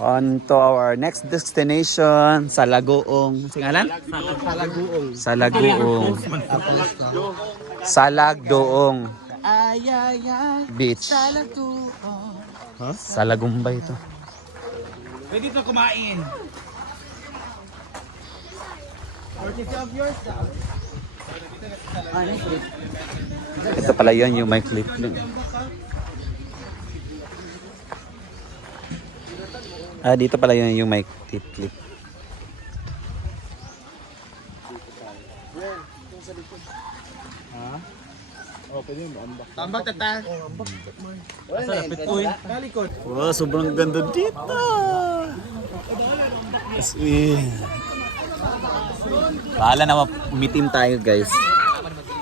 On to our next destination, Salagoong. Singalan? Salagoong. Salagoong. Salagdoong Ay, ay, ay. Beach. Salagoong. Huh? Salagumbay ito. Pwede ito kumain. Courtesy of yourself. Ito pala yun, yung may clip. Dito pala yun, yung may clip. Oh, pwede mo ambak. Tambak tata. Wala lapit po eh. Talikod. Wow, sobrang ganda dito. As in. Bahala na umitim tayo, guys.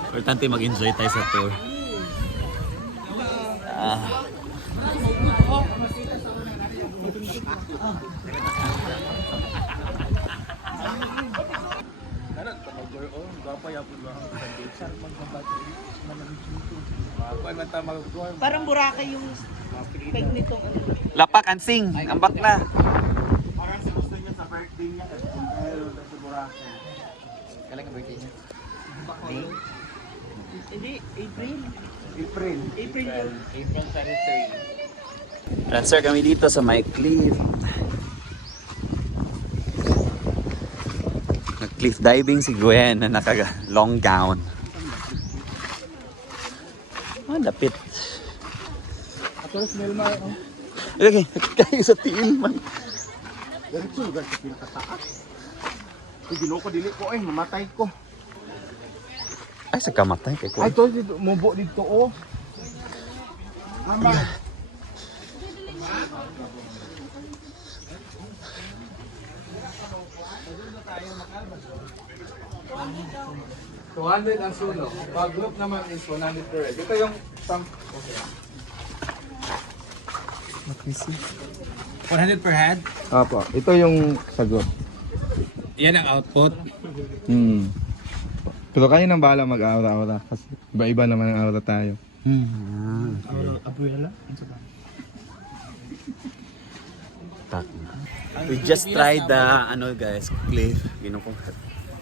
Importante mag-enjoy tayo sa tour. Parang buraka yung peg nitong ano. Lapak, ansing. Ambak na. Parang sa gusto niya sa birthday niya. Ayun, sa Boracay. Kailan ang birthday niya? Hindi, April. April. April yun. April 33. Transfer kami dito sa may cliff. Nag-cliff diving si Gwen na naka-long gown. Dapit. Ato smell mo. Okay, kayo sa tiil man. Ganito lugar sa pinakataas. Ginoo ko dili ko mamatay ko. Ay, sa kamatay kay ko. Ay to dito mubo dito oh. Mama. $200 ang sulo. Pag group naman is 100 per head. Ito yung pang... Okay. 100 per head? Apo. Ito yung sagot. Yan ang output. Pero kayo nang bahala mag-aura-aura. Kasi iba-iba naman ang aura tayo. Abuela? We just tried the guys, cliff. Ginoo.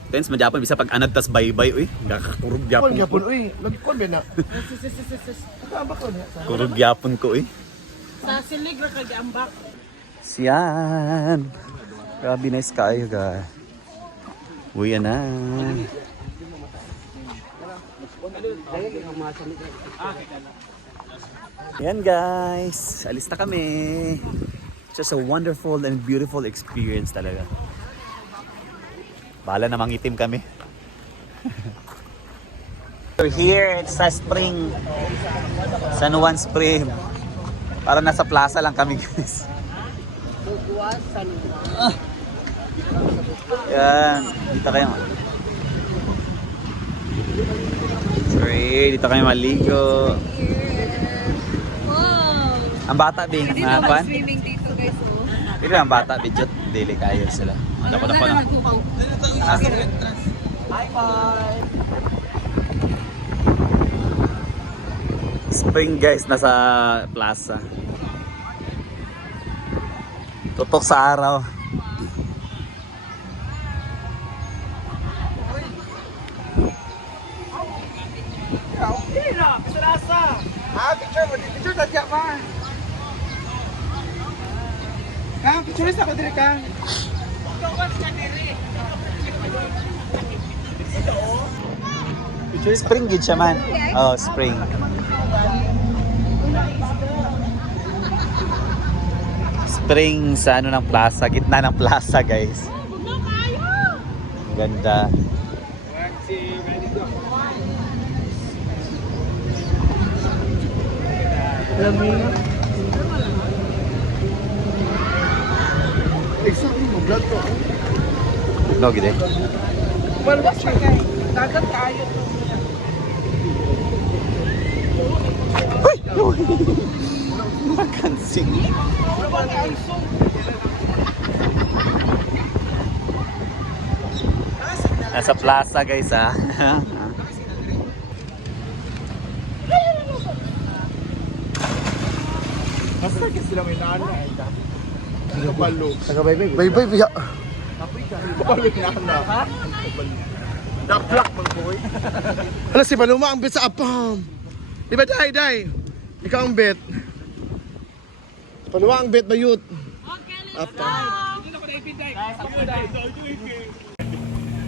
Tense magyapon bisa pag anad tas baybay uy, gakakurog gyapon. Yapon uy, lagkon ba na? Tama ko niya. Kurog gyapon ko uy. Sa silig ra kag ambak. Siyan. Grabe nice kayo guys. Uy na. Yan guys, alis na kami. Just a wonderful and beautiful experience talaga. Bahala na mangitim kami. We're here, it's sa spring. San Juan Spring. Para nasa plaza lang kami guys. Yan, dito kayo. Sorry, dito kayo maligo. Wow! Ang bata din, mga kwan? Swimming dito guys. Pero ang bata, bidjot, daily kayo sila. Dako na. Bye-bye! Spring guys, nasa plaza. Tutok sa araw. Picture tadya pa. Kang picture sa ko dire kang. Spring gid siya man. Oh, spring. Spring sa ng plaza, gitna ng plaza guys. Ganda. Exactly mo vlog to. No gid. Balwas siya guys. Dagat kayo to. Makansing. Nasa plaza guys ha. Basta kasi sila may naan na. Kabalo. Tagabaybay. Baybay, biya. Kabalo na na. Daplak, mga boy. Hala, si Paloma ang bet sa apam. Di ba, Day? Ikaw ang bet. Paloma ang bet, bayut. Apam.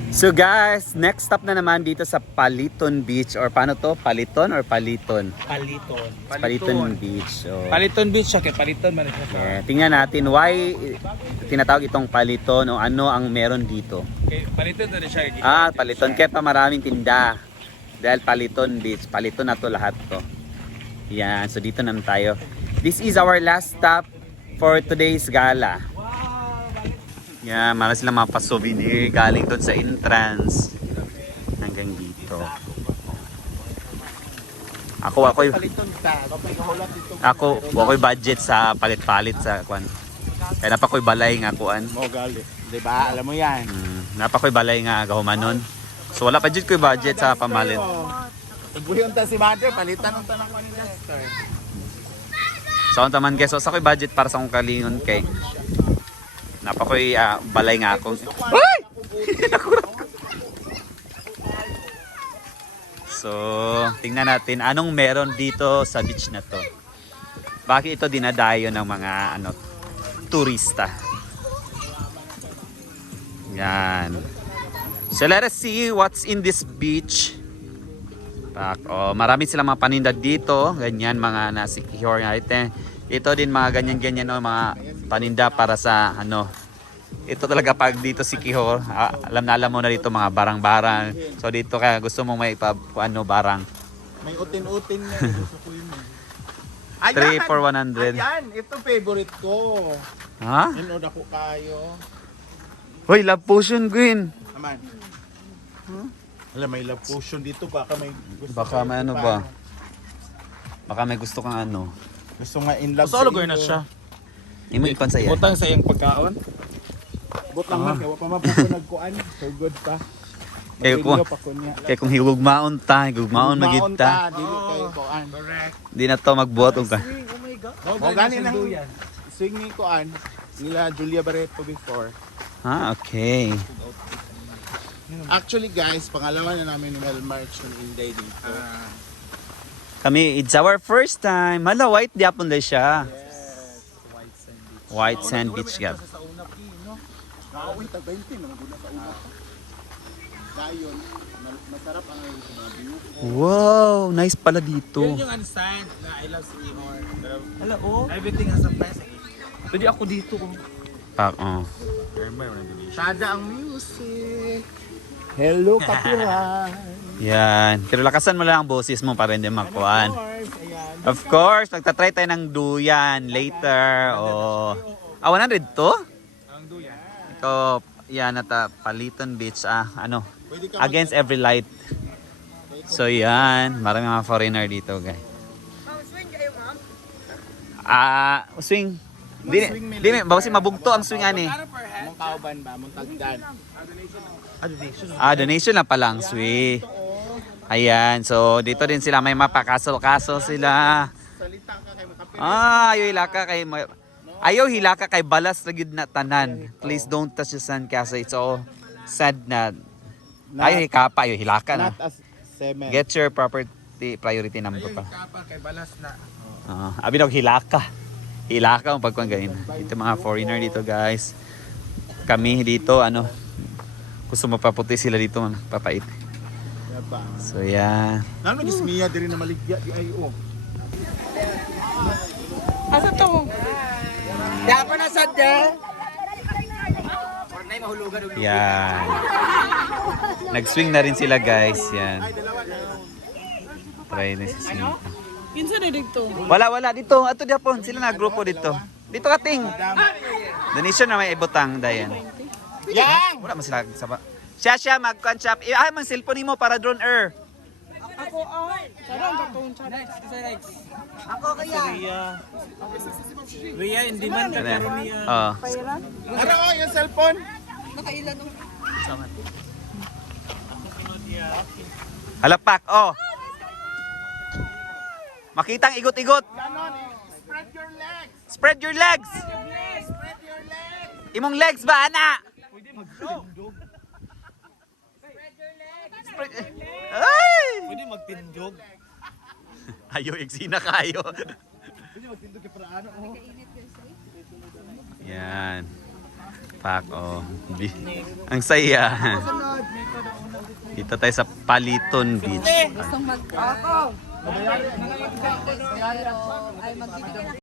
So guys, next stop na naman dito sa Paliton Beach or paano to? Paliton or Paliton? Paliton. Paliton Beach. So, Paliton Beach siya, kay Paliton man siya. tingnan natin why tinatawag itong Paliton o ano ang meron dito. Kay Paliton na siya. Paliton kaya pa maraming tinda. Dahil Paliton Beach, Paliton na to lahat to. Yan, so dito naman tayo. This is our last stop for today's gala. Yan, meron silang mga pa-souvenir galing doon sa entrance hanggang dito. Ako'y budget sa palit-palit sa kwan. Kaya napakoy balay nga kuan. Mo gali. Di ba? Alam mo yan. Napakoy balay nga gahumanon. So wala pa jud koy budget sa pamalit. Iguyon ta si Mother, palitan ng tanang ko ni Lester. So ang taman guys, so sa koy budget para sa akong kalingon kay napakoy balay nga akong. Ay! So, tingnan natin anong meron dito sa beach na to. Bakit ito dinadayo ng mga turista? Yan. So let us see what's in this beach. Marami silang mga paninda dito, ganyan mga nasikihor item. Ito din mga ganyan-ganyan mga paninda para sa ito talaga pag dito si Kihor, alam mo na dito mga barang-barang. So dito kaya gusto mong may barang. May utin-utin niya. Gusto ko yun. 3 for 100. Ayan, ito favorite ko. Ha? Inood ako kayo. Hoy, love potion green. Aman. Alam, may love potion dito. Baka may gusto. Baka may ba? Baka may gusto kang Gusto nga in love Solo ko na siya. Imo ikon sa iya. Butang sa iyang pagkaon. Butang man, kaya pa mapupunagkuan. So good pa. Kaya kung higugmaon magita. Dili kayo kuan. Di na to magbuhat og ka. O gani nang swing ni kuan nila Julia Barreto before. Okay. Actually guys, pangalawa na namin ni Melmarch ng Inday dito. Kami, it's our first time. Hala, white diapon lang siya. White sand beach gap. Uy, tag-20 naman guna sa una. Dayon, masarap ang view. Wow, nice pala dito. Yun yung unsand na I love Seymour. Hala, everything has a price. Pwede ako dito. Sada ang music. Hello, copyright. Yan. Pero lakasan mo lang ang boses mo para hindi makuhaan. Of course, magta-try tayo ng duyan later. 100 to? Ang duyan. Ito, yan at Paliton Beach. Against every light. So yan, maraming mga foreigner dito, guys. Swing kayo, ma'am? Swing. Dili, bawasi mabugto ang swing ani. Mong kauban ba? Mong tagdan. Donation na pala ang swing. Ayan, so dito din sila may mapakasol-kasol sila. Salita ka kay makapit. Ayaw hilaka kay balas na gid na tanan. Please don't touch the sand kasi it's all sad na. Ayaw hikapa, ayaw hilaka na. Not as semen. Get your property priority number pa. Kapag kay balas na. Abi daw hilaka. Hilaka ang pagkuhan ganyan. Ito mga foreigner dito guys. Kami dito gusto mapaputi sila dito papait. Yaba. So yeah. Nano gismiya diri na maligya di ayo. Asa to? Dapat na sa de. Yan. Nag-swing na rin sila guys. Yan. Try na si Sinita. Kinsa na dito? Wala dito. Ato diapon. Sila na grupo dito. Dito kating. Donation na may ibutang dayan. Yang! Wala man sila sa Siya mag-conchap. Man cellphone mo para drone air. Ako, sarang katong chat. Ako kaya. Ria, hindi man ka karoon niya. Pairan? Ano yung cellphone? Nakailan ng... Halapak. Makitang igot-igot. Ganon, spread your legs. Spread your legs. Spread your Imong legs ba, ana? Ay! Pwede magtindog. Ayo, eksina kayo. Pwede magtindog kay para ano. Yan. Pak, oh. Ang saya. Dito tayo sa Paliton Beach. Gustong mag-ako. Ay, magbibigay na